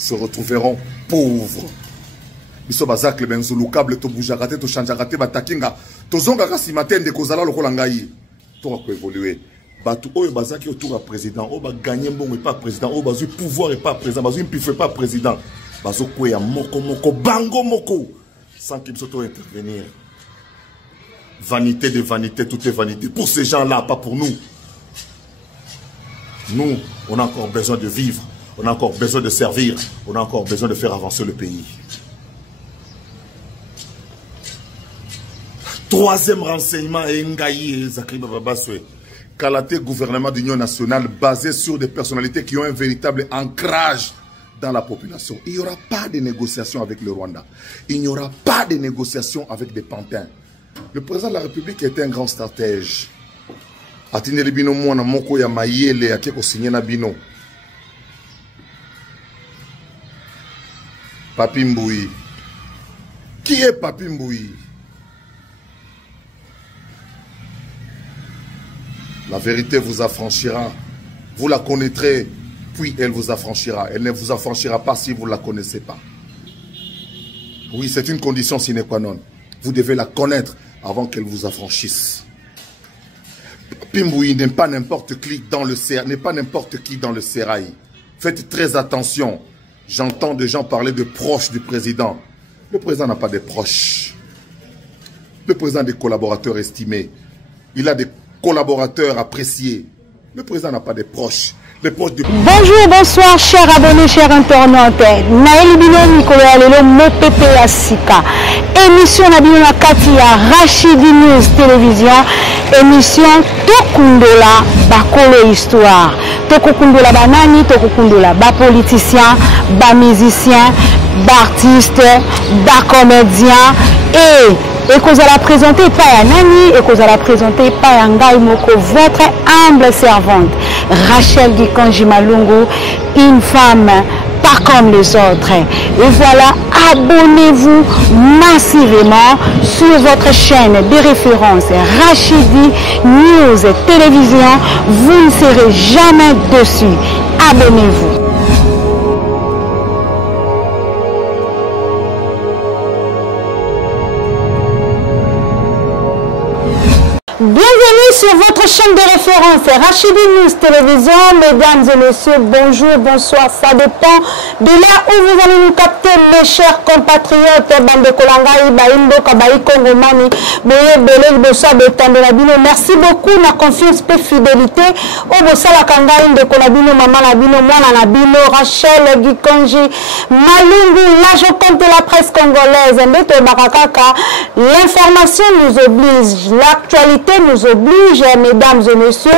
se retrouveront pauvres. Biso bazak le benzulu câble to boujarate to chanjarate batakinga to zonga kasi matin de kozala lokola ngai to ko évoluer. Batu oyo bazaki autour du président, o ba gagner mbongo et pas président, o bazu pouvoir et pas président, bazu impifé pas président. Bazo koya moko moko bango moko sans qu'il s'auto intervenir. Vanité de vanité, tout est vanité. Pour ces gens-là, pas pour nous. Nous, on a encore besoin de vivre, on a encore besoin de servir, on a encore besoin de faire avancer le pays. Troisième renseignement, Ngaï et Zakri Babaswe. Kalaté, gouvernement d'union nationale basé sur des personnalités qui ont un véritable ancrage dans la population. Il n'y aura pas de négociation avec le Rwanda. Il n'y aura pas de négociation avec des pantins. Le président de la République était un grand stratège. Atineli bino mwana moko ya mayele akeko signé na bino. Papi Mboui. Qui est Papi Mboui? La vérité vous affranchira. Vous la connaîtrez, puis elle vous affranchira. Elle ne vous affranchira pas si vous ne la connaissez pas. Oui, c'est une condition sine qua non. Vous devez la connaître avant qu'elle vous affranchisse. Pimboui n'est pas n'importe qui dans le sérail, n'est pas n'importe qui dans le sérail. Faites très attention. J'entends des gens parler de proches du président. Le président n'a pas de proches. Le président a des collaborateurs estimés. Il a des collaborateurs appréciés. Le président n'a pas de proches. Bonjour, bonsoir, chers abonnés, chers internautes. Naël Bino Nicolas Alelo Mopepe Asika. Émission Nabino Katia Rachidi News Télévision. Émission Tokundola Bakolo Histoire. Tokundola Banani, Tokundola Ba politicien, Ba musicien, Ba artiste, Ba comédien et que vous allez présenter par Nani et que vous allez présenter par Ngai Moko, votre humble servante Rachel Gikonji Malungu, une femme pas comme les autres. Et voilà, abonnez-vous massivement sur votre chaîne de référence Rachidi News Télévision. Vous ne serez jamais dessus. Abonnez-vous. Bienvenue sur votre chaîne de référence Rachidi News Télévision. Mesdames et messieurs, bonjour, bonsoir, ça dépend de là où vous allez nous capter, mes chers compatriotes. Bande Kolangai, Baimbo, Kabaï, Kongomani, Boye, Belé, Bossa, Betandolabino. Merci beaucoup, la confiance et fidélité. Au Bossa, la Kangaï, de Kolabino, Maman Labino, Mwana Labino, Rachel Gikonji Malungu, l'agent de la presse congolaise, Mbeto Barakaka. L'information nous oblige, l'actualité nous oblige, mesdames et messieurs.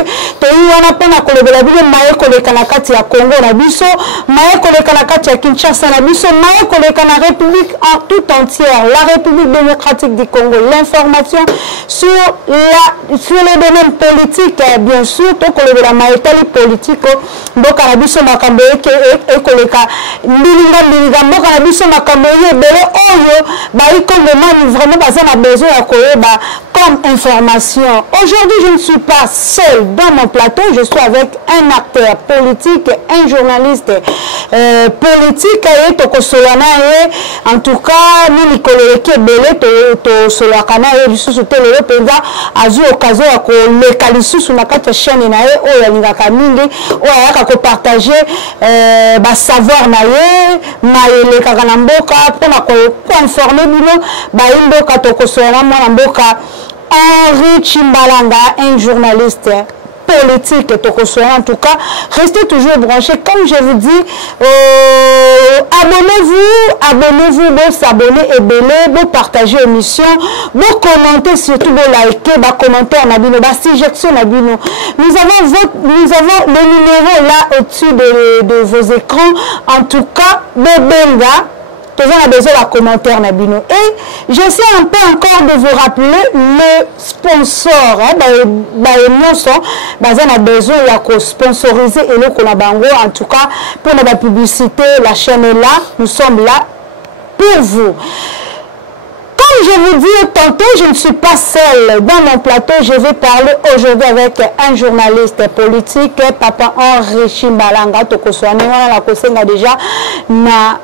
On a peine à collaborer Maeko le Kanakati à Congo, la Bisso, Maeko le Kanakati à Kinshasa, la Bisso, Maeko le Kana République en tout entière, la République démocratique du Congo. L'information sur les domaines politiques, bien sûr, tout collaborer la Maetali politique, donc à la Bisso Makambe et Koleka, Miliga, donc à la Bisso Makambe, Bele Oyo, Baïko le vraiment besoin à Koyeba comme information. Aujourd'hui, je ne suis pas seul dans mon plateau, je suis avec un acteur politique, un journaliste politique, et Tokosolana, en tout cas, nous, Nicolas Kebele, Tosolakana, et du sous-souté, le Penda, Azu, Okazo, le Kalissu, sur la carte chaîne, et Oyalinga Kaminde, Oyaka, partager, savoir, Naye, Kaganamboka, pour informer, Baimboka, Tokosolana, Mboka, Henri Chimbalanga, un journaliste politique, en tout cas, restez toujours branchés. Comme je vous dis, abonnez-vous, vous s'abonner et vous partagez l'émission, vous commentez, surtout vous likez, vous commentez en abino, vous suggestion en abino. Nous avons le numéro là au-dessus de vos écrans. En tout cas, Bebenga. Vous avez besoin d'un commentaire Nabino. Et j'essaie un peu encore de vous rappeler le sponsor. On a besoin de sponsoriser et le Kolabango. En tout cas, pour la publicité, la chaîne est là. Nous sommes là pour vous. Comme je vous dis tantôt, je ne suis pas seule. Dans mon plateau, je vais parler aujourd'hui avec un journaliste politique, Papa Henri Chimbalanga. Tokoswani, on a la déjà na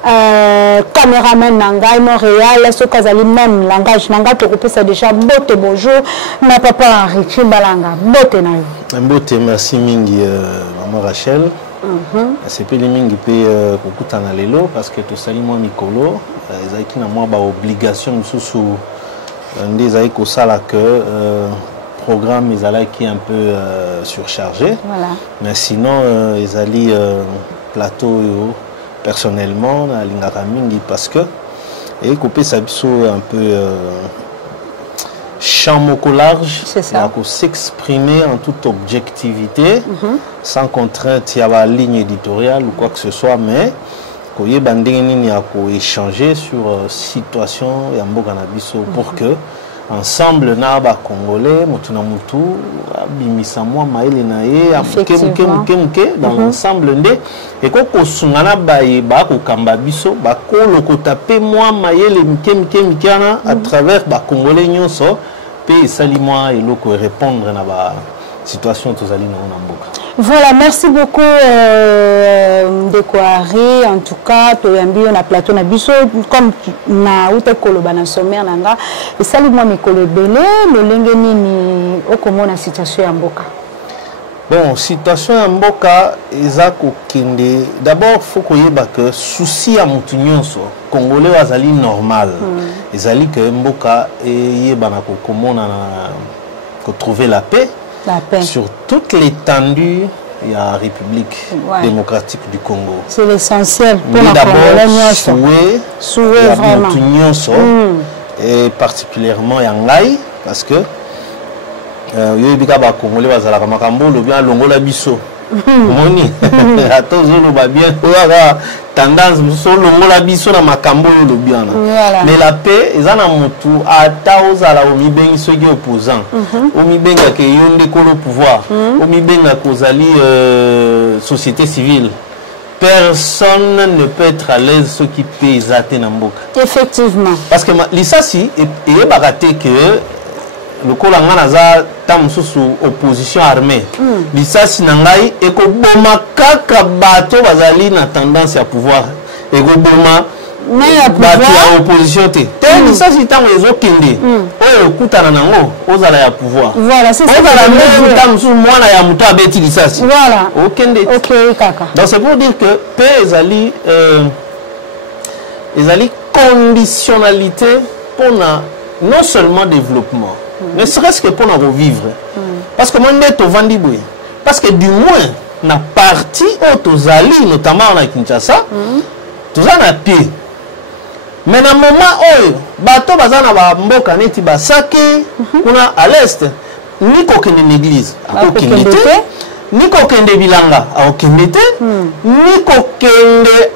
caméraman Nanga, Montréal, ce Kazali même langage Nanga, Tokopé ça déjà. Bote bonjour, ma Papa Henri Chimbalanga. Bote naï. Bote, merci mingi, Maman Rachel. C'est pas les mingi pe kokutana lelo parce que tout sali moi Nicolo, ezaki na moi ba obligation mususu ndezai ko sala que programme ezala qui est un peu surchargé. Voilà. Mais sinon ezali plateau yo personnellement na lingaka mingi parce que et couper sa biso un peu champ moko large, pour s'exprimer en toute objectivité, sans contrainte, il y a la ligne éditoriale ou quoi que ce soit, mais il y a échanger sur la situation et pour que ensemble na ba congolais mutuna mutu bimisa mwa maele na ye amuke dans l'ensemble ndé et ko sungana ba ko kamba biso ba ko lokota pe mwa maele mike à travers ba congolais nyonso pe sali mwa et loko répondre na ba situation tozali na mboka. Voilà, merci beaucoup de Kouari. En tout cas, tu as un plateau na biso comme na ute koloba na sommaire nanga. Et salut moi mikolo belé, le lengeni ni okomo na situation ya mboka. Bon, situation ya mboka ezako kende. D'abord, faut koyeba que souci ya mutu nyonso congolais wazali normal. Ezali que mboka yeba na kokomona na ko trouver la paix. Sur toute l'étendue de la République démocratique du Congo. C'est l'essentiel pour la Congolais. Souhait vraiment. Et particulièrement Yangai, parce que les Congolais bazala makambo le bien longola biso. Moni atozolo ba bien tendance solo longola biso na makambo le bien. Mais la paix ezana mutu ata ozala omibengi soki opposant omibenga ke yonde ko le pouvoir omibenga kozali société civile. Personne ne peut être à l'aise ce qui peut zater na mboka. Effectivement. Parce que lisasi et baraté que le Kolanga naza tam sous opposition armée. Lisasi nangai et ko boma kaka bato bazali na tendance à pouvoir et ko boma bato ya opposition te. Te lisasi tam ezo kende. O kutana nango ozala ya pouvoir. Voilà, c'est ça. Ozala même tam sous mwana ya muto abeti lisasi. Voilà. O kende. OK kaka. Donc c'est pour dire que paix ezali conditionnalité pour non seulement développement mais serait-ce que pour nous revivre. Parce que moi, je suis venu. Parce que du moins, la partie Otozali, notamment en Kinshasa, tout ça n'a pied. Mais dans le moment où, bateau bazana ba mboka neti basake, on a à l'est, ni kokende l'église, ni kokende bilanga, ni kokende,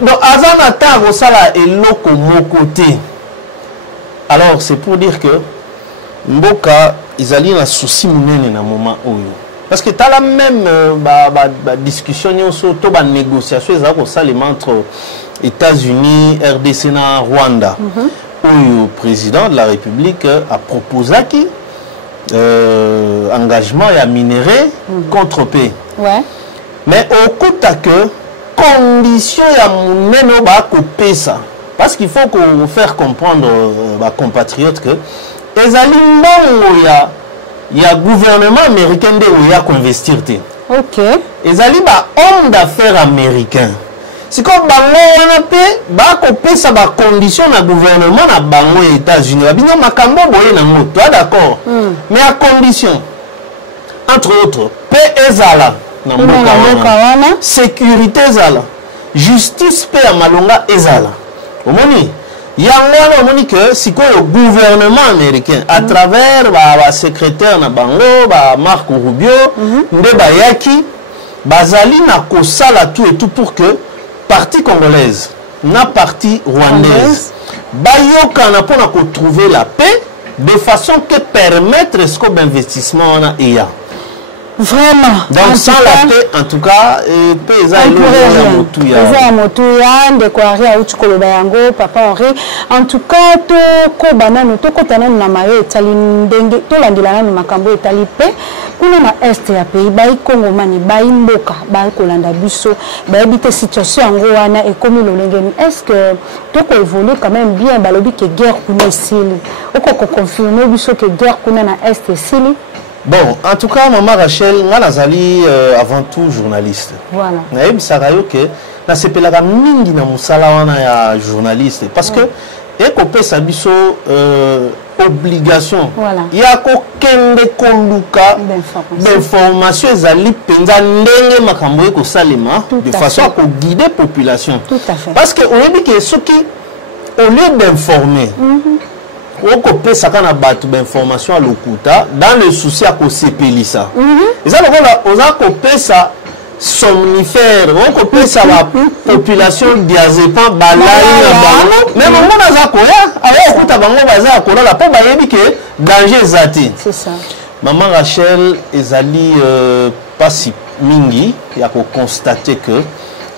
donc azana ta rosala eloko mokote. Alors c'est pour dire que mboka izali na souci munene na moment oyo parce que t'as la même discussion to ba négociation za ko salema entre États-Unis, RDC na Rwanda où le président de la République a proposé qui engagement et à minerai contre paix. Ouais. Mais au coup que condition ya munene ba ko pesa parce qu'il faut qu'on faire comprendre aux compatriotes que il y a gouvernement américain qui a investir. Ok. Il y a homme d'affaires américain. C'est comme on a sa condition na gouvernement na bango aux États-Unis. Toi d'accord. Mais à condition, entre autres, paix ezala na mboka, sécurité ezala, justice paix à malonga ezala. Omoni. Il y a un que si le gouvernement américain, à travers le secrétaire na bango, Marco Rubio, Ndebayaki, Bazali na kosala tout et tout pour que partie congolaise, na partie rwandaise, Bayoka na pour trouver la paix de façon que permettre ce qu'on investissement na IA. Vraiment. Donc sans la paix, en tout cas, pesa ya motuya ndekwaria auchikolo bayango papa Henri. En tout cas, to ko banano to kotana na mayo etali ndenge to landila na makambo etali pe kuna na est ya pays bai Congo mani bai mboka bai kolanda biso bai bite situation yango wana ekomi lolengeni. Est-ce que to ko évoluer quand même bien balobi que guerre kuna isili oko confirmer biso que guerre kuna na est isili? Bon, en tout cas, maman Rachel, moi, Nazali, avant tout, journaliste. Voilà. Je sais que na sepelaka mingi na musala wana ya journaliste. Parce que, ekope sabiso obligation. Voilà. Il y a kokende koluka d'information ezali penza ndenge makambo eko salema de façon à guider population. Tout à fait. Parce que on dit que ceux qui, au lieu d'informer, on peut sakana battu d'information à l'okuta dans le souci à ko sepelisa. Et ça on a coupé ça somnifère, on coupé ça la population diazépam balai mais mon monde a koya alors okuta bango baza kola la po bayebi que danger zati. C'est ça. Maman Rachel ezali pas si mingi ya ko constater que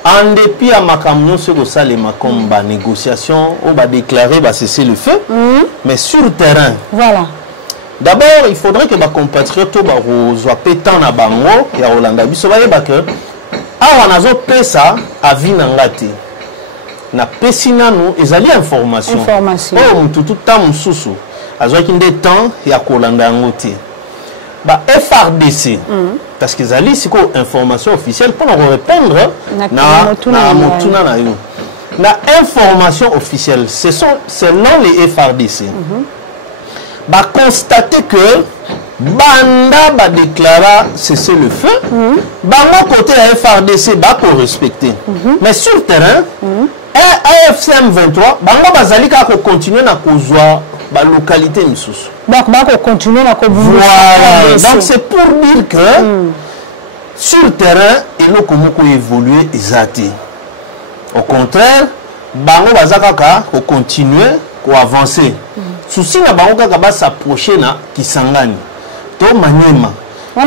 en dépit à ma camion sur le salema comme la négociation, on va déclarer cesser le feu, mais sur le terrain. Voilà. D'abord, il faudrait que ma compatriote soit pétant à Bango et à Hollande. Il faut que on a pesa à Vinangate. Na pesina nous, ils ont information. Information. Oh, tout temps sous. Azo kinde temps et à Hollande ngote. Ba FRDC. Parce que Zali, c'est quoi information officielle pour nous répondre na information officielle. Ce sont selon les FRDC. Bah constater que Banda va déclarer cesser le feu. Bah mon côté la FRDC va pour respecter. Mais sur le terrain, AFCM 23, Bango Bazali va continuer à causer la localité Missous. Donc, on va continuer à voilà. Donc, c'est pour dire que sur le terrain, il y a comment évoluer exactement. Au contraire, Bango Bazaka va continuer à avancer. Souci na Bango va s'approcher na Kisangani. To Maniema. On a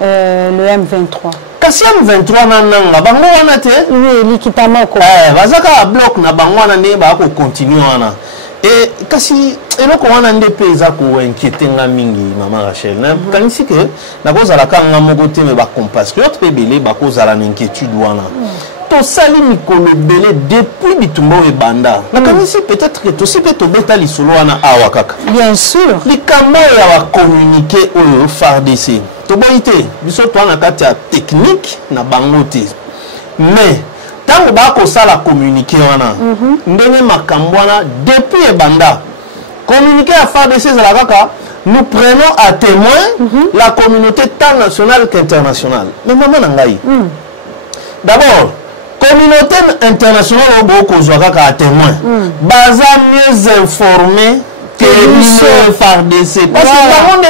le M23. Kasiam 23 nananga bango wana te oui likitamoko bazaka bloc na bango wana ne ba ko continuer wana et kasi eloko wana nde peza ko inquiéter nga mingi maman Rachel na kanisi que na kozala kanga moko te me ba compatriote pe belé ba kozala inquiétude wana to sali mikolo belé depuis bitumbo e banda na kanisi peut-être que to sipe to beta lisolo wana awa kaka bien sûr likamba ya ba communiquer au FARDC toboite biso to na kati ya technique na bangote mais tango ba ko sala communiquer wana ndenge makambo wana depuis e banda communiquer à FARDC la kaka nous prenons à témoin la communauté tant nationale qu'internationale mais maman nangai d'abord communauté internationale au boko zwa à témoin baza mieux informé que le FARDC parce que le monde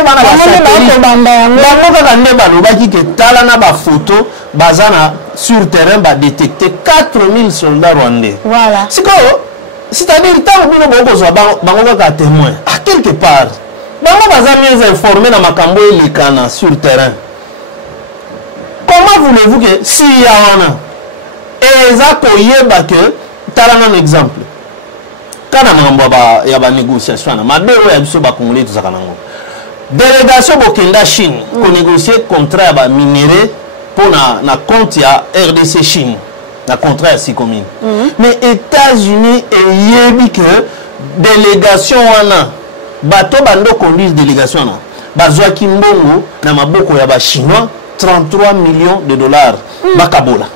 que tala na ba photo bazana sur terrain ba détecter 4000 soldats rwandais. Voilà. C'est-à-dire tant que nous boko zwa bango ka témoin à quelque part bango baza mieux informé na makambo elikana sur terrain. Comment voulez-vous que si ya wana eza koyeba que tala un exemple kana mambo il y a des négociations na mabero ya biso ba congolais tout ça kanango délégation bokenda Chine ko négocier contrat ba minéraux pour na compte ya RDC Chine na contrat ya Sikomin mais États-Unis et yebi que délégation wana bato bando conduire délégation na bazwa kimbongo na maboko ya ba chinois 33 millions de dollars bakabola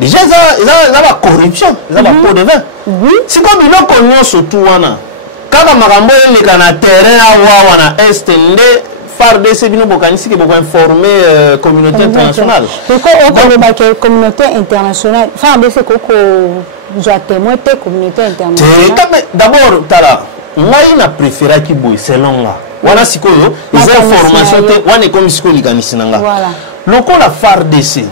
déjà ils ont la corruption ils ont la peau de vin c'est comme ils ont connu surtout wana quand makambo les kana terrain awa wana est nde FARDC bino bokanisi ke boko informer communauté internationale pourquoi on communauté internationale FARDC koko doit témoin te communauté internationale d'abord tala ngai na préférer ki boy selon nga wana sikoyo les informations te wana comme sikoyo likanisi nanga voilà loko la FARDC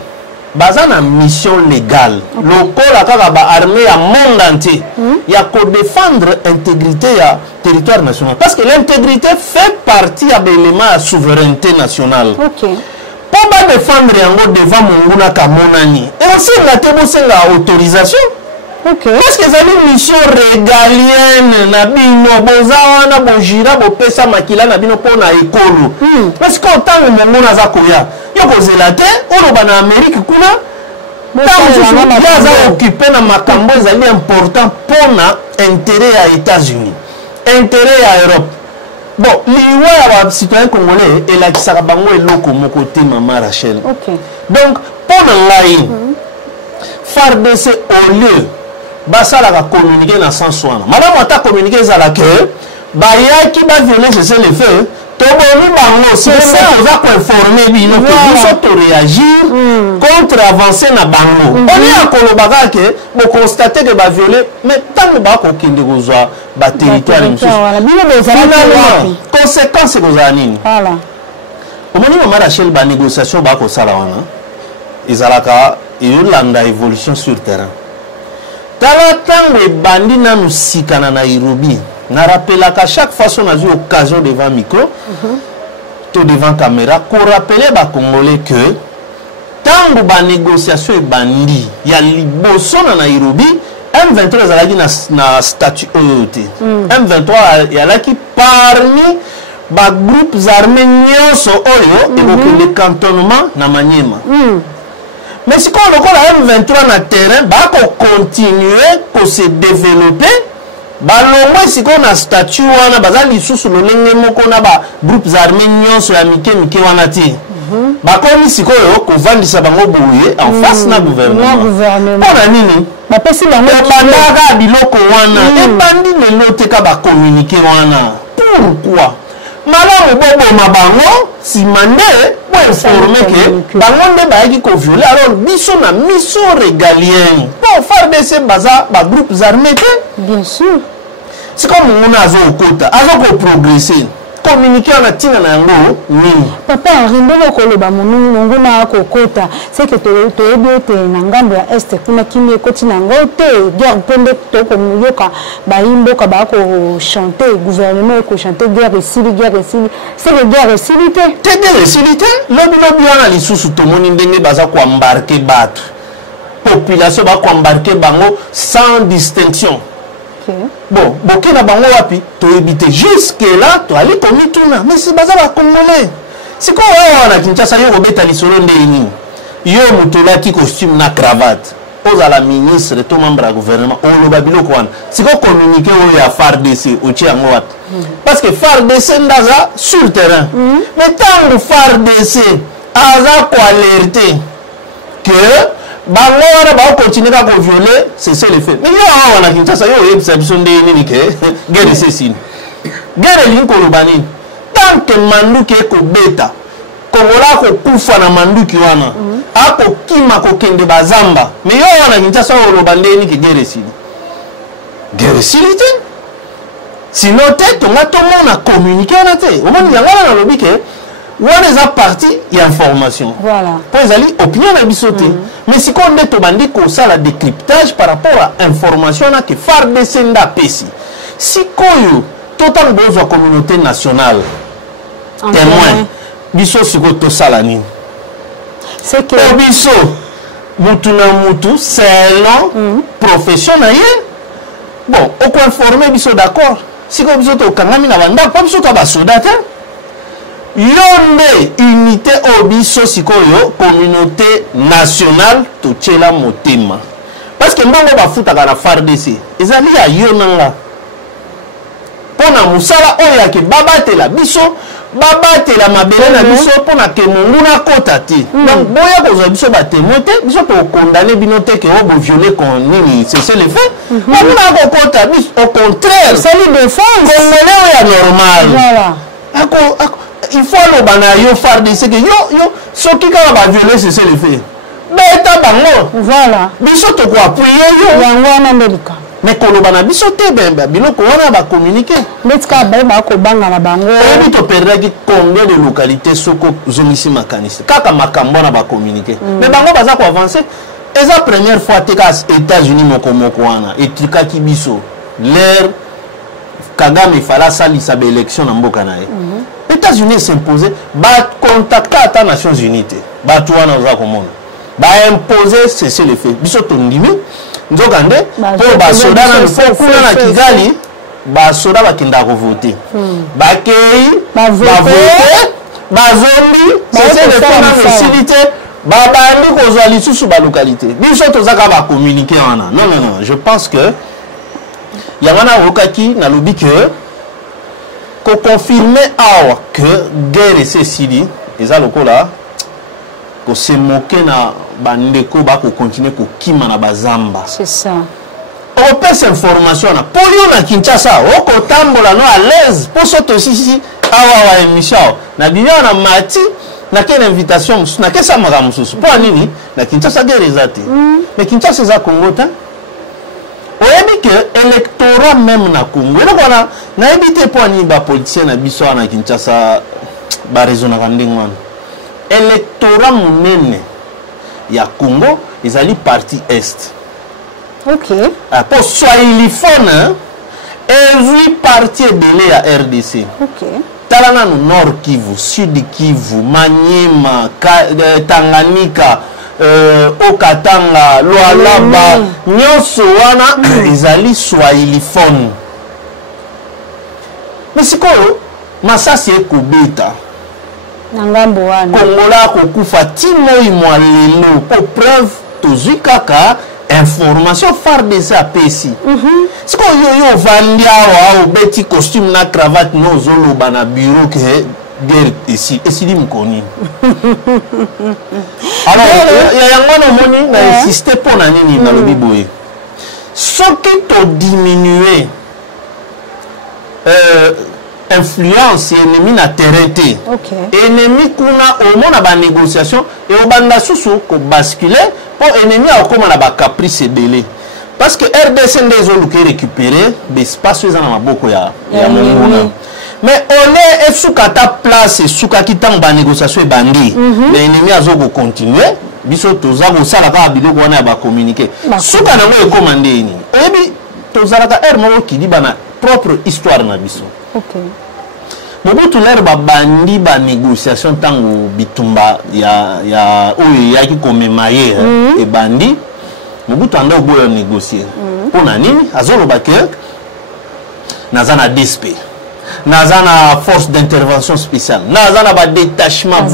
baza na mission légale lokola kaka ba armée ya monde entier ya ko défendre intégrité ya territoire national parce que l'intégrité fait partie ya l'élément ya souveraineté nationale. OK. Pour ba défendre yango devant monguna kamonani et aussi la temosenga autorisation. OK. Parce que ça une mission régalienne na bino bozawa na bojira bopesa makila na bino pona ekolo. Parce que autant monguna za koya yo kozela te oloba na Amérique kuna taza occupé na makambo ezali important pona intérêt ya États-Unis, intérêt ya Europe. Bon, liwa ya citoyen congolais elakisaka bango eloko moko te Mama Rachel. OK. Donc pona ngai FARDC au lieu basalaka communiquer na sens wana malamu ata communiquer ezala ke bayaki bavioler cessez-le-feu toboni bango si oza koinforme bino ke biso toréagir contre avancé na bango oni akoloba kaka ke bokonstate ke bavioler mais ntango bakokende kozwa baterritoire mosusu conséquence ekozala nini omoni Mama Rachel banégociation bakosala wana ezalaka eyolanda évolution sur terrain. Tala tango ebandi nanu sika na Nairobi na rappelaka chaque fois on a eu occasion devant micro to devant caméra ko rappeler ba congolais que tango ba négociation ebandi ya liboso na Nairobi M23 ezalaki na statut OT M23 yalaki parmi ba groupes armés nyonso oyo ekokende cantonnement na Maniema. Mais si on a M23 na terrain, bah qu'on continue, qu'on se développer, bah l'on si on a statut on a bazar les sous le lengue qu'on a bah groupes armés nyons sur la mike wana ti. Bah comme si qu'on vend ça bango bouillé en face na gouvernement. On a nini? Bah parce que la bandara biloko wana et bandi ne note ka bah communiquer wana. Pourquoi? Malamu bobo mabango si mandé pour informer que bango nde bayaki ko violer alors biso na mission régalienne pour faire baisser baza ba groupes armés bien sûr c'est comme on a zo kota azo ko progresser communiquer na tinga na yango nini papa rimbelo ko loba monungu nguna ko kota c'est que to ebiote na ngambo ya est kuna kimi ekoti na ngote guerre pende to ko muyoka ba imboka ba ko chanter gouvernement ko chanter guerre ici c'est le guerre ici te guerre ici lobi wana lisusu to moni ndenge baza ko embarquer bato population ba ko embarquer bango sans distinction. Bon, boké na bango wapi to éviter jusque là to aller comme tuna mais c'est bazala congolais c'est quoi on a Kinshasa yo robeta lisolo ndeni yo mutola ki costume na cravate oza la ministre to membre du gouvernement on lo babilo ko wana c'est quoi communiquer o ya FARDC o ti yango wapi parce que FARDC ndaza sur le terrain mais tant FARDC aza ko alerter que bango wana ba continuer ka ko violer c'est le fait mais yo wana Kinshasa yo exception de nini ke guerre ceci guerre linko lobani tant que manduki ko beta kongola ko kufa na manduki wana ako kima ko kende bazamba mais yo wana Kinshasa yo lobande ni ke guerre ceci sinon tête on a tout le monde a communiqué on a té on moni yanga na lobi ke wana za partie ya information voilà pour les alliés opinion na bisoté mais si on est au bandit ko ça la décryptage par rapport à information na que FARDC nda pesi si koyo total besoin communauté nationale témoin biso siko to sala ni c'est que biso mutu na mutu selon professionnel bon on peut informer biso d'accord si ko biso to kangami na banda pas biso ka basoda te yonde unité obiso sikoyo communauté nationale to tchela motema parce que mbongo bafutaka na FARDC ezali ya yonanga pona musala oya ke babatela biso babatela mabele na biso pona ke monguna kota te donc boya kozwa biso batémoin te biso to condamner bino te ke obo violer kon nini c'est le fait monguna ko kota biso au contraire c'est une défense congolais oya normal voilà ako il faut le banayo FARDC que yo soki ka ba violer c'est le fait beta bango voilà biso to ko appuyer yo yango na Amerika mais koloba na biso te biloko wana ba communiquer metka ba ko banga na bango oyebi to perdaki combien de localités soko zongisi makanisi kaka makambo na ba communiquer mais bango baza ko avancer eza première fois te ka États-Unis moko wana etrikaki biso l'air Kagame fala salisa ba élection na mboka na ye États-Unis s'imposer ba contacter ata Nations Unies ba to wana za komona ba imposer cesser le fait biso to ndimi nzokande po ba soda na kuna na Kigali ba soda bakenda ko voter bakei ba voter ba zombi cesser le fait na facilité ba bandi ko zwa lisusu ba localité biso to zaka ba communiquer wana non je pense que yangana okaki na lobi que ko confirmer awa que guerre c'est sili eza lokola ko se moquer na bandeko ba ko continuer ko kima na bazamba c'est ça on peut cette information na pour yo na Kinshasa o ko tambola no à l'aise pour soto sisi awa émission na biyo na mati na quelle invitation na kesa magamususu pour nini na Kinshasa guerre ezate mais Kinshasa za Congo ta oyebi que électorat même na Congo wana na ebité pour ni ba politicien na biso na Kinshasa ba raison na ndengwana électorat munene ya Congo ezali parti est OK pour swahiliphone ezwi parti ebele ya RDC OK talana no Nord Kivu Sud Kivu Maniema Tanganyika Okatanga Lualaba nyonso wana ezali swahiliphone mais sikoyo masasi ekobeta ngambo wana Kongola kokufa timoi mwalelo pour preuve tozwi kaka information FARDC apesi sikoyo yo vandi awa obeti costume na cravate no zoloba na bureau que guerre ici esili mkoni alors yango no moni na insister pour na nini na lobi boye soki to diminuer influence ennemi na terrain te ennemi kuna au moins ba négociation et au banda susu ko basculer pour ennemi akoma na ba caprice belé parce que RDC ndezoluka récupérer l'espace eza na maboko ya mongona mais on est sukata place suka kitang ba négociation et bandi mais ennemi azoko continuer biso toza ko sala ka biloko wana ba communiquer suka na mo ekomande ni ebi tozalaka mo ki di bana propre histoire na biso OK Mobutu l'air ba bandi ba négociation tango bitumba ya oyo yaki komemaye et bandi Mobutu anda oboya négocier pour na nini azoloba ke nazana DSP nazana force d'intervention spéciale nazana ba détachement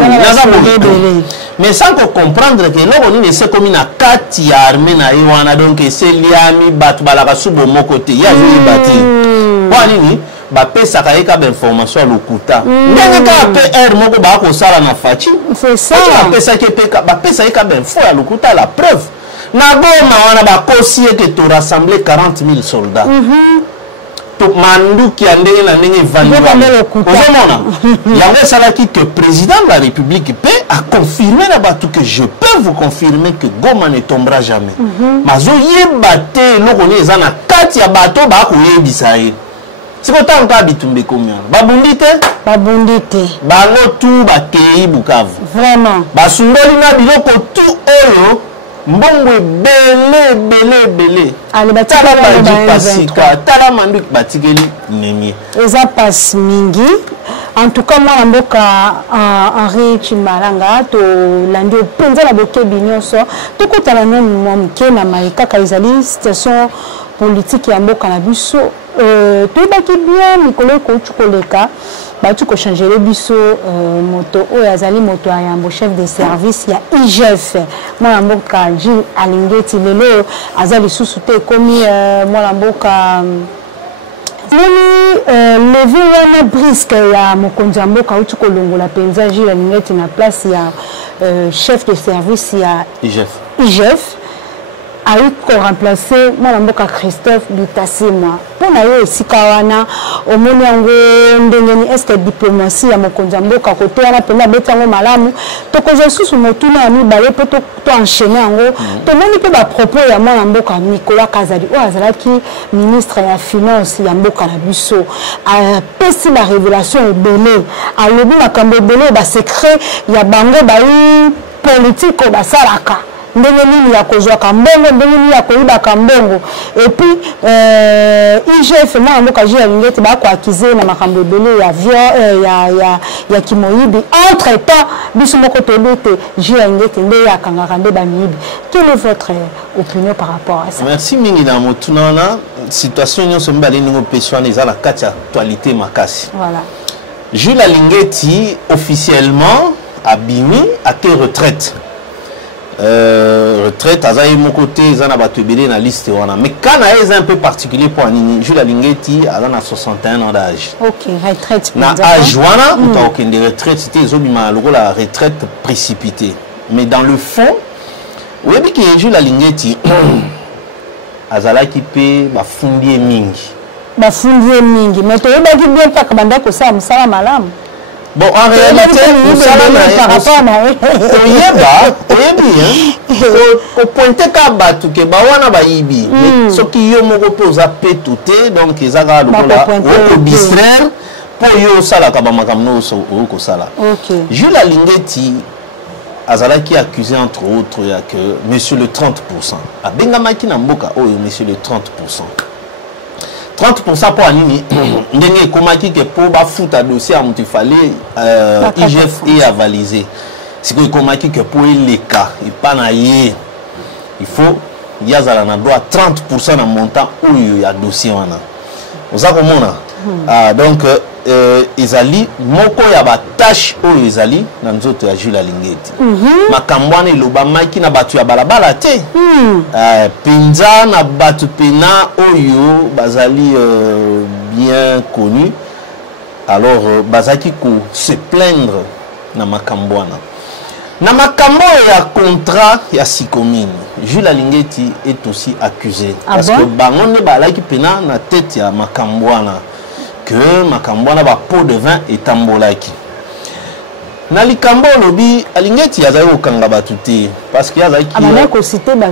mais sans comprendre que loko nini c'est comme na kati ya armée na iwana donc c'est liami bat balaka subo mokote ya zui bati kwa nini ba pesa ka eka ba information à lokuta ndenge ka PR moko ba ko sala na fachi c'est ça ba pesa ke peka ba pesa eka ba info à lokuta la preuve na goma wana ba kosie que to rassembler 40 000 soldats to mandu ki andenge na ndenge vandwa ozomona yango salaki que président de la République peut a confirmé là-bas tout que je peux vous confirmer que Goma ne tombera jamais mazo yebate loko ne ezana kati ya bato ba ko yebisa ye siko tanka bitumbe combien babundi te bango tout bakei Bukavu vraiment basungoli na biloko tout oyo mbongwe belé ale batala pasika tala mandu batikeli nemi eza passe mingi en tout cas moi mboka Henri Chimalanga to landi penza la bokebi nyonso to kotala nonu mke na maika ka ezali situation politique ya mboka na biso to baki bien mikolo ko chukoleka ba tu ko changer le biso moto o yazali moto ayambo chef de service ya IGF moi mboka Jean Alingeti lelo azali susu te komi moi mboka levé wana brisque ya mokonzi ya mboka uti kolongola penza Jean Alingeti na place ya chef de service ya IGF a eu qu'on remplacer moi mboka Christophe Bitasimwa pour na yo sikawana au moni yango ndengeni est-ce que diplomatie ya mokonza mboka côté wana pena betango malamu to ko je sous motuna ni balé peut to enchaîner yango to moni pe ba propos ya mwana mboka Nicolas Kazadi o azalaki ministre ya finance ya mboka na biso a pesi la révélation ebele a lobi makambo ebele ba secret ya bango ba politique ba salaka ndenge nini ya kozwa kambongo ndenge nini ya koyiba kambongo et puis IGF mwana mboka jia lingeti ba ko accuser na makambo ebele ya viol ya kimoyibi entre temps biso moko tobete jia lingeti nde ya kangaka nde ba miyibi. Quelle est votre opinion par rapport à ça? Merci mingi na motuna situation nyonso mbali ningo peswana eza na kati ya actualité makasi. Voilà. Jules Lingeti officiellement abimi à quelle retraite? Retraite à mon côté zana batubele na liste wana mais quand est un peu particulier pour Anini Jules Lingeti a 61 ans d'âge. OK, retraite na âge wana ou aucune de retraite c'était zobima la retraite précipitée mais dans le fond oui bien que Jules Lingeti azala ki pe bafundi mingi mais to yebaki bien pas kabanda ko sa musala malamu. Bon, en réalité, nous au pointer qu'à battre que bawana baibi ce qui yo moko posa pétoté donc ils aga lokola au distraire pour yo sala ka bamakamno so ko sala. OK. Jules Lingeti azala qui accusé entre autres ya que monsieur le 30% a bengamaki na mboka oyo monsieur le 30%. 30% pour Anini, ndenge komaki que pour ba foot à dossier il fallait IGF et avaliser. C'est que komaki que pour les cas et pas na il faut yazala na droit 30% na montant où il y a dossier wana. Oza komona. Donc ezali moko ya ba tâche oyo ezali na nzoto ya Jules Lingeti. Makambwana loba maki na batu ya balabala te. Penza na batu pena oyo bazali bien connu. Alors bazaki ko se plaindre na makambwana. Na makambo ya contrat ya Sikomine, Jules Lingeti est aussi accusé parce que bangonne balaki pena na tête ya makambwana. Que makambwana ba pot de vin est ambolaki. Na likambo lobi Lingeti yazali okanga batuté parce que yazali ki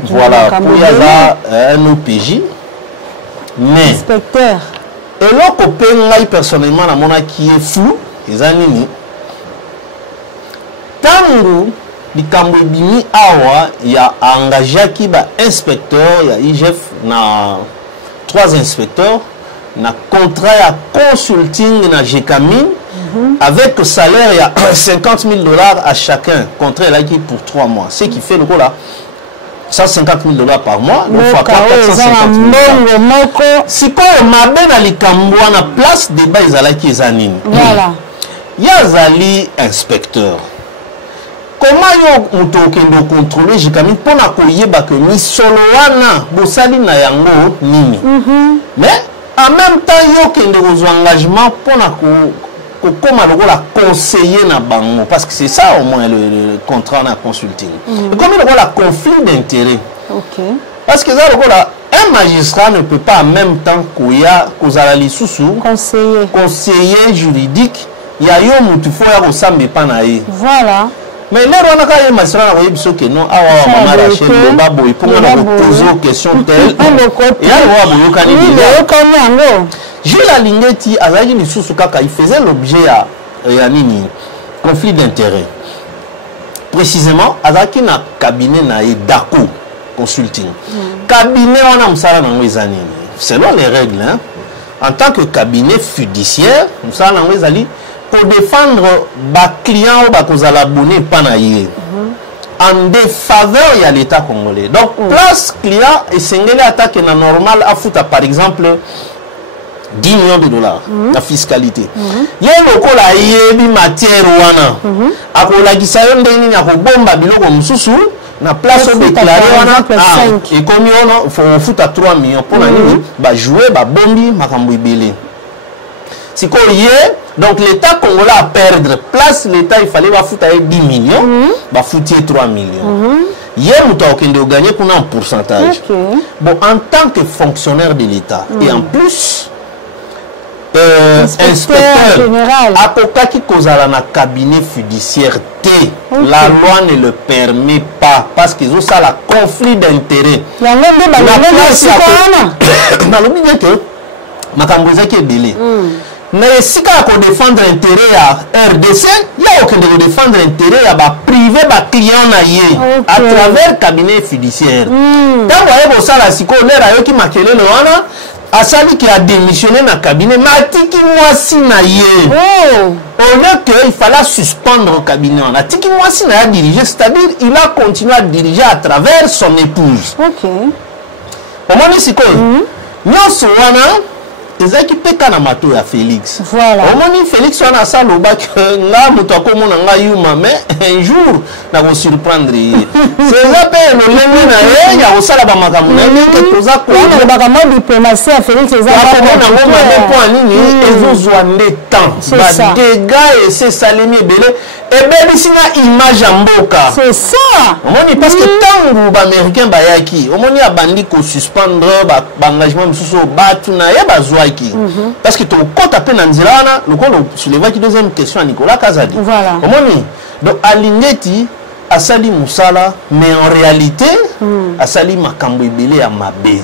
voilà pour yaza un OPJ mais inspecteur et loko pe ngai personnellement na mona qui est flou ezanini tango likambo bimi awa ya engagé ba inspecteur ya IGF na 3 inspecteurs na contrat ya consulting na Jekamin avec salaire ya $50 000 à chacun contrat là qui pour 3 mois ce qui fait le coup là $150 000 par mois donc fois 450 000 si quoi mabe na likambo na place débat ezalaki ezanini voilà yazali inspecteur comment yo muto okendo contrôler Jekamin pona koyeba que ni solo wana bosali na yango nini mais en même temps yo kende aux engagements pour na comme la conseiller na bango parce que c'est ça au moins le contrat na consulting et comme il y a conflit d'intérêt. OK. Parce que ça un magistrat ne peut pas en même temps kozala lisusu conseiller juridique ya yo mutu fo ya kosambe pa na ye. Voilà. Mais là on a quand même magistrat na koyebiso que non awa maman Rachel loba boy pour na poser aux questions telles et alors wa boyo kanini Jules Lingeti azali lisusu kaka il faisait l'objet ya nini conflit d'intérêt. Précisément azaki na cabinet na Edako consulting. Cabinet wana musala nango ezani selon les règles hein. En tant que cabinet fiduciaire musala nango ezali pour défendre ba client ou ba kozala abonné pa na ye. En défaveur il y a l'état congolais. Donc place client et sengeli attaque na normal afuta par exemple $10 millions la fiscalité. Il y a un lokola yebi matière wana. Akolakisa yo ndeni na kobomba biloko mususu na place au déclaré wana et comme on faut foutre à 3 millions pour nani ba jouer ba bombi makambo ibele. Si ko yé donc l'état congolais a perdre place l'état il fallait ba foutre 10 millions ba foutre 3 millions. hier muto okende gagner kuna un pourcentage. Bon, en tant que fonctionnaire de l'État et en plus inspecteur général akokaki kozala na cabinet fiduciaire T. La loi ne le permet pas parce qu'ils ont ça la conflit d'intérêt. Nalobi bien que makambo ezaki ebele na esika ya kodéfendre intérêt ya RDC ya okende kodéfendre intérêt ya baprivé baclient na ye à travers cabinet fiduciaire ntango aye kosala sikoyo lere ayoki makelele wana asali ki a démissionné na cabinet matiki mwasi na ye au lieu que il fallait suspendre le cabinet on a tiki mwasi na ya diriger c'est-à-dire il a continué à diriger à travers son épouse omoni sikoyo nyonso wana ezaki peka na mato ya Félix omoni Félix wana asalobaki nga moto akomona nga yuma mais un jour na kosurprendre ye seza mpe lolenge na ye ya kosala bamakambo na ye ndenge toza kolobaka diplomatie ya Félix ezakomona ngo mabe mpo anini ezozwa nde temps badega esesalemi ebele ebebisi nga image ya mboka omoni parce que ntango baaméricain bayaki omoni abandi kosuspendre baengagement mosusu batu na ye bazwaki parce que tokota mpe na nzela wana lokolo soulevaki deuxième question ya Nicolas Kazadi omoni donc alingeti asali musala mais en réalité asali makambo ebele ya mabe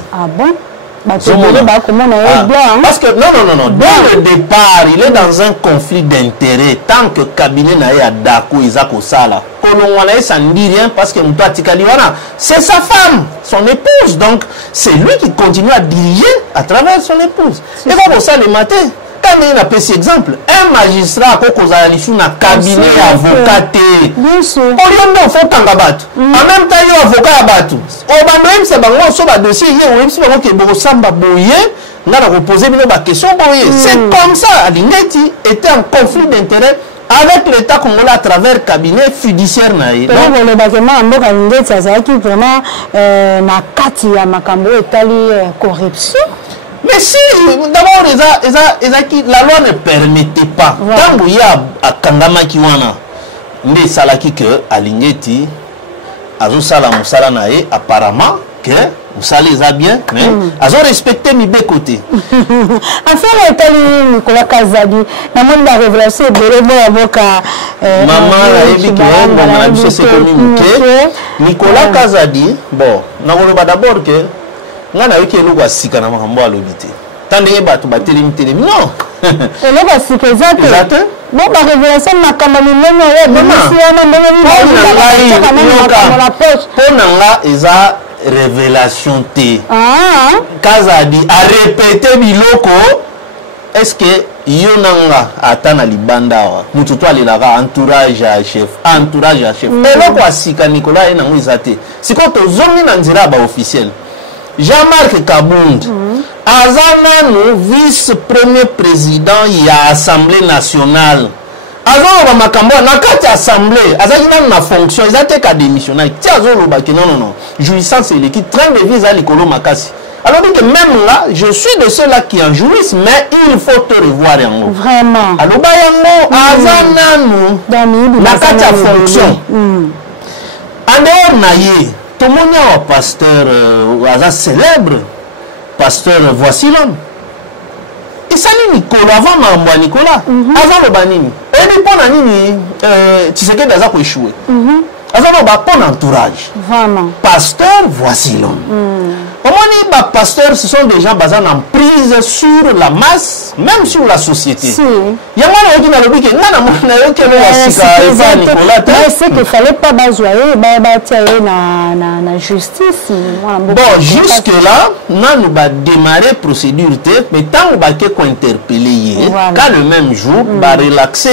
parce que non dès le départ il est dans un conflit d'intérêt tant que cabinet na ye adako eza kosala kolongwa na ye ça ne dit rien parce que muto atikali wana c'est sa femme son épouse donc c'est lui qui continue à diriger à travers son épouse et va kosala le matin quand il a pris exemple un magistrat akokozala lisu na cabinet ya avocat te oyo ndo ofotanga bato en même temps yo avocat ya bato obando yebisa bango so badossier ye oyebisi bango ke bokosamba boye nga na koposer bino baquestion boye c'est comme ça alingeti était en conflit d'intérêt avec l'État congolais à travers cabinet fiduciaire na ye donc le bâtiment mboka alingeti azalaki vraiment na kati ya makambo etali corruption. Mais si, d'abord, la loi ne permettait pas. Tant qu'il y a Kangama Kiwana, mais salaki que Alingeti, Azo Sala Moussala Nae, apparemment, que Moussala les bien, mais Azo respecté mes deux côtés. Enfin, l'Italie, Nicolas Kazadi, la monde de la révélation, maman, c'est communiqué. Nicolas Kazadi, bon, nous avons d'abord que nga na yoki eloko asika na makambo alobi te tandenge bato batelemi telemi non eloko asika ezate bon ba révélation makambo milemo ya demisi wana mpona nga eza révélation te Kazadi a répété biloko est-ce que yo nanga ata na libanda awa mutu to alelaka entourage ya chef eloko asika Nicolas ye nango eza te sikoyo tozongi na nzela ya baofficiel Jean-Marc Kabound, Azanano, vice-premier président de l'Assemblée nationale. Azan Makambo, na kati assemblée, Azan na fonction, ils ont été démissionnés. Non. Jouissance et l'équipe, train de vie à l'écolo Makasi. Alors que même là, je suis de ceux-là qui en jouissent, mais il faut te revoir yango. Vraiment. Alors yango, Azanano, na kati fonction. En dehors naïe. Tout le monde a un pasteur célèbre, pasteur Voici l'homme. Et ça dit Nicolas, avant Mamboa Nicolas, avant le banini. Et il n'y a pas de tu sais que des gens échoué. Avant le bon entourage. Vraiment. Pasteur Voici l'homme. Comment dit pasteur, ce sont des gens basés en prise sur la masse, même sur la société. Si. Il y a un qui n'a pas dit que c'est qu'il ne fallait pas basoyer, la justice. Bon, jusque-là, nous avons démarré la procédure, mais tant qu'on a interpellé, quand le même jour, on a relaxé,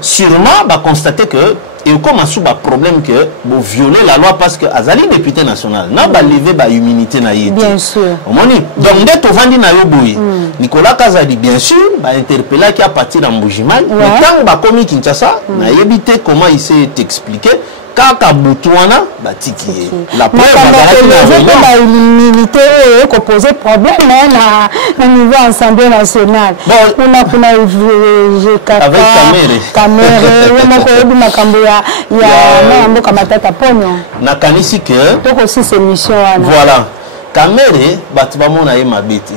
sûrement, on a constaté que et comme un problème que vous violez la loi parce que Azali député national n'a pas levé ba immunité na yé. Bien sûr. Donc dès que vandi na yoboui Nicolas Kazadi bien sûr ba interpellé qui a parti dans Mbujimai mais tant ba commis Kinshasa n'a évité comment il s'est expliqué kaka butuana batiki la preuve militaire ko poser problème na niveau assemblée nationale on a kuna avec Kamere moko makambo ya mboka matata ponyo na kanisi que donc aussi c'est mission wana voilà Kamere batu ba mona ye mabeti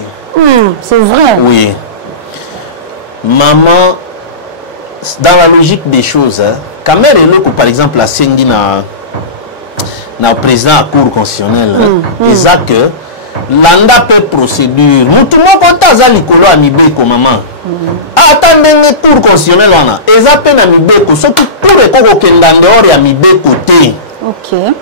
c'est vrai oui maman dans la logique des choses Kamere loko par exemple la sengi na président à cour constitutionnelle eza que landa pe procédure mutu moko taza likolo ya mibeko maman ata ndenge cour constitutionnelle wana eza pe na mibeko soki cour ekoko kenda dehors ya mibeko te OK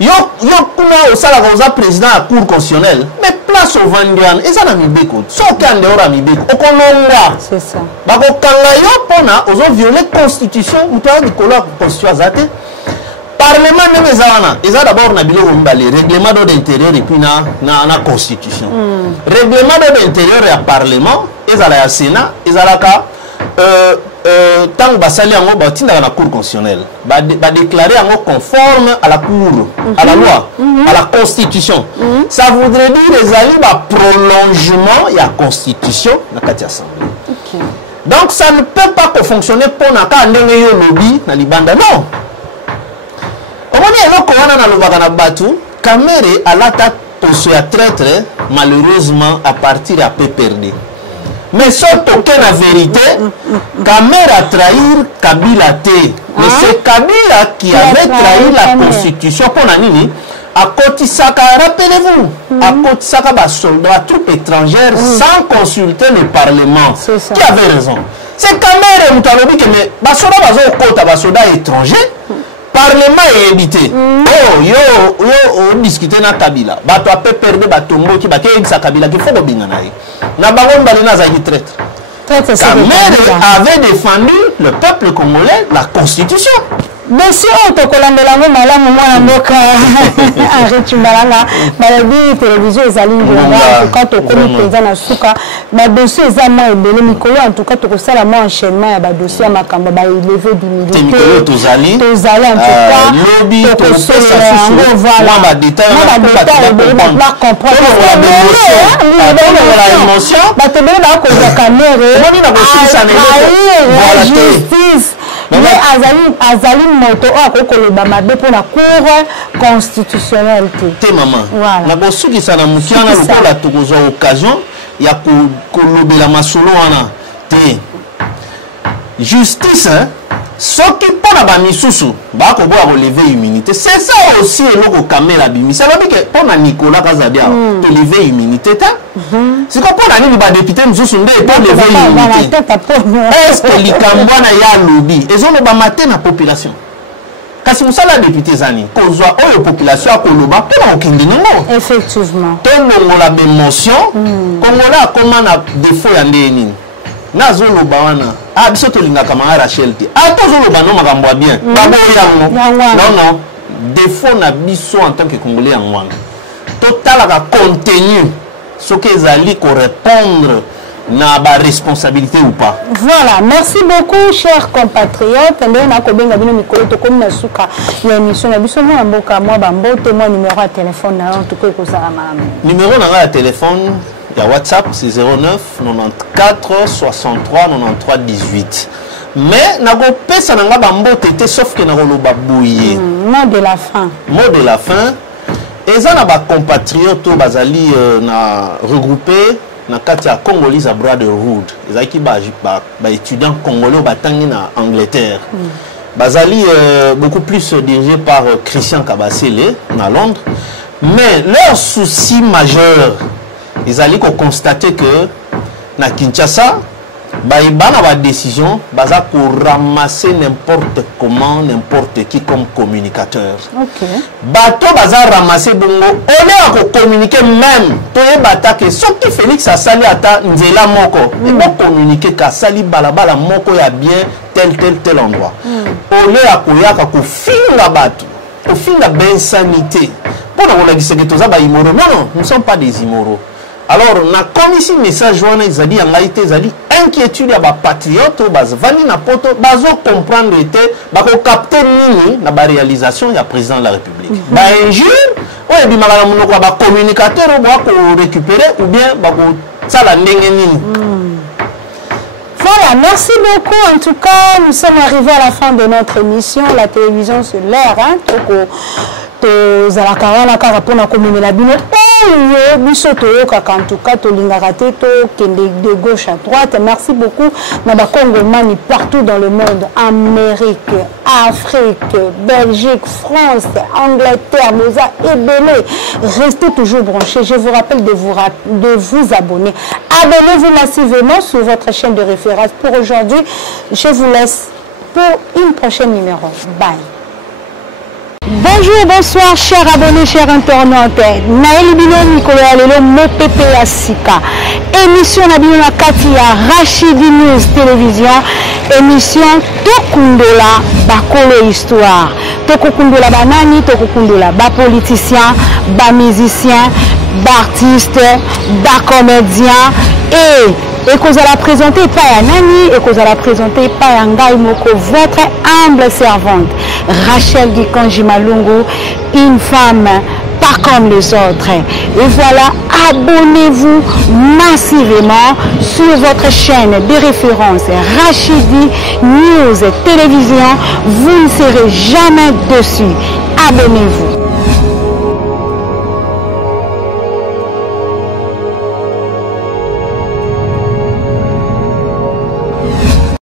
yo kuna osalaka oza président à cour constitutionnelle mais place au vandian eza na mibeko soki en dehors ya mibeko okonongwa c'est ça bakokanga yo mpona ozo violer constitution mutu aza likolo ya constitution aza te parlement ndenge eza wana eza d'abord na biloko mibale règlement d'ordre intérieur et puis na constitution règlement d'ordre intérieur ya parlement ezala ya sénat ezalaka ntango basali yango batindaka na cour constitutionnelle badéclare yango conforme à la cour à la loi à la constitution ça voudrait dire ezali baprolongement ya constitution na kati ya assemblée donc ça ne peut pas fonctionner mpona kaka ndenge yo lobi na libanda non omoni eloko wana nalobaka na bato Kamere alata poso ya traître malheureusement à partir ya PPRD mais sans toquer la vérité Kamere a trahi Kabila te mais c'est Kabila qui avait trahi la constitution pour nini a kotisaka rappelez-vous a kotisaka ba soldats troupes étrangères sans consulter le parlement qui avait raison c'est Kamere mutalobi que mais ba soldats bazo kota ba soldats étrangers parlement est évité yo discuter na Kabila bato a perdre batombo ki bakeyebisa Kabila ki faut binga naye na bango mbali na zaki traître Kamere avait défendu le peuple congolais la constitution Monsieur tokolambela ngo malamu mwana mboka arechimbalanga balabi télévision ezali ngonga quand tokomi penza na suka ba dossier ezama ebele mikolo en tout cas tokosala mo enchaînement ya ba dossier ya makambo ba élevé d'humilité tozali en tout cas lobby tokosala susu voilà ba détail ba comprendre la émotion ba tebele ba ko ya Kamere moni na kosilisa na justice mais azali moto akokoloba mabe pour la cour constitutionnelle te maman na bosukisa na mukiana lokola tokozwa occasion ya kolobela masolo wana te justice soki mpona bamisusu bakoboya kolever immunité c'est ça aussi eloko Kamere abimisa lobi ke mpona Nicolas Kazadi tolever immunité te siko mpona nini badepute mosusu nde etolever immunité est-ce que likambo wana ya lobi ezolobama te na population kasi mosala ya député ezani kozwa oyo population akoloba mpona kokende nango effectivement tolongola baémotion kongola akoma na défaut ya ndenge nini nazoloba wana biso tolingaka mama Rachel te tozoloba no makambo ya bien baboyango non défaut na biso en tant que congolais yango wana totalaka contenu soki ezali korépondre na ba responsabilité ou pas. Voilà, merci beaucoup chers compatriotes. Ndé na ko benga bino mikolo to comme na suka ya émission na biso mo mboka mo bambote mo numéro de téléphone na en tout cas ko sala malamu. Numéro na ya téléphone ya WhatsApp c'est 09 94 63 93 18. Mais na go pesa na nga bambote te sauf que na ko loba boye. Mot de la fin. Mot de la fin. Et ça na ba compatriotes bazali na regroupé na kati ya Congolese Brotherhood ezaki ba étudiants congolais batangi na Angleterre bazali beaucoup plus dirigé par Christian Kabasele na Londres mais leur souci majeur ezali ko constater que na Kinshasa baibana ba décision baza ko ramasser n'importe comment n'importe qui comme communicateur. OK. Bato baza ramasser bongo on est à communiquer même to yebata que soki Félix asali ata nzela moko et bon communiquer ka sali balabala moko ya bien tel endroit. On est à koyaka ko finga bato ko finga ben sanité pour on a dit que toza ba imoro non nous ne sommes pas des immoros. Alors na commission message wana ezali en réalité ezali inquiétude ya ba patriote bas vani na poto bazo comprendre était ba ko capter nini na ba réalisation ya président de la République ba injure oye bimaka na monoko ba communicateur ba ko récupérer ou bien ba ko sala ndenge nini. Voilà, merci beaucoup. En tout cas, nous sommes arrivés à la fin de notre émission. La télévision sur l'air, hein. En tout cas, de gauche à droite. Merci beaucoup. Congomani partout dans le monde, Amérique, Afrique, Belgique, France, Angleterre, nous a ébélé. Restez toujours branchés. Je vous rappelle de vous abonner. Abonnez-vous massivement sur votre chaîne de référence. Pour aujourd'hui, je vous laisse pour une prochaine numéro. Bye. Bonjour, bonsoir, chers abonnés, chers internautes. Naël Bino Nicolas Lelo Mopepe Asika. Émission Nabino Katia, Rachidi News Télévision. Émission Tokundola Bakolo Histoire. Tokundola Banani, Tokundola Ba politicien, Ba musicien, Ba artiste, Ba comédien et que vous allez présenter par Nani et que vous allez présenter par Ngai Moko, votre humble servante Rachel Gikonji Malungu, une femme pas comme les autres. Et voilà, abonnez-vous massivement sur votre chaîne de référence Rachidi News Télévision. Vous ne serez jamais dessus. Abonnez-vous.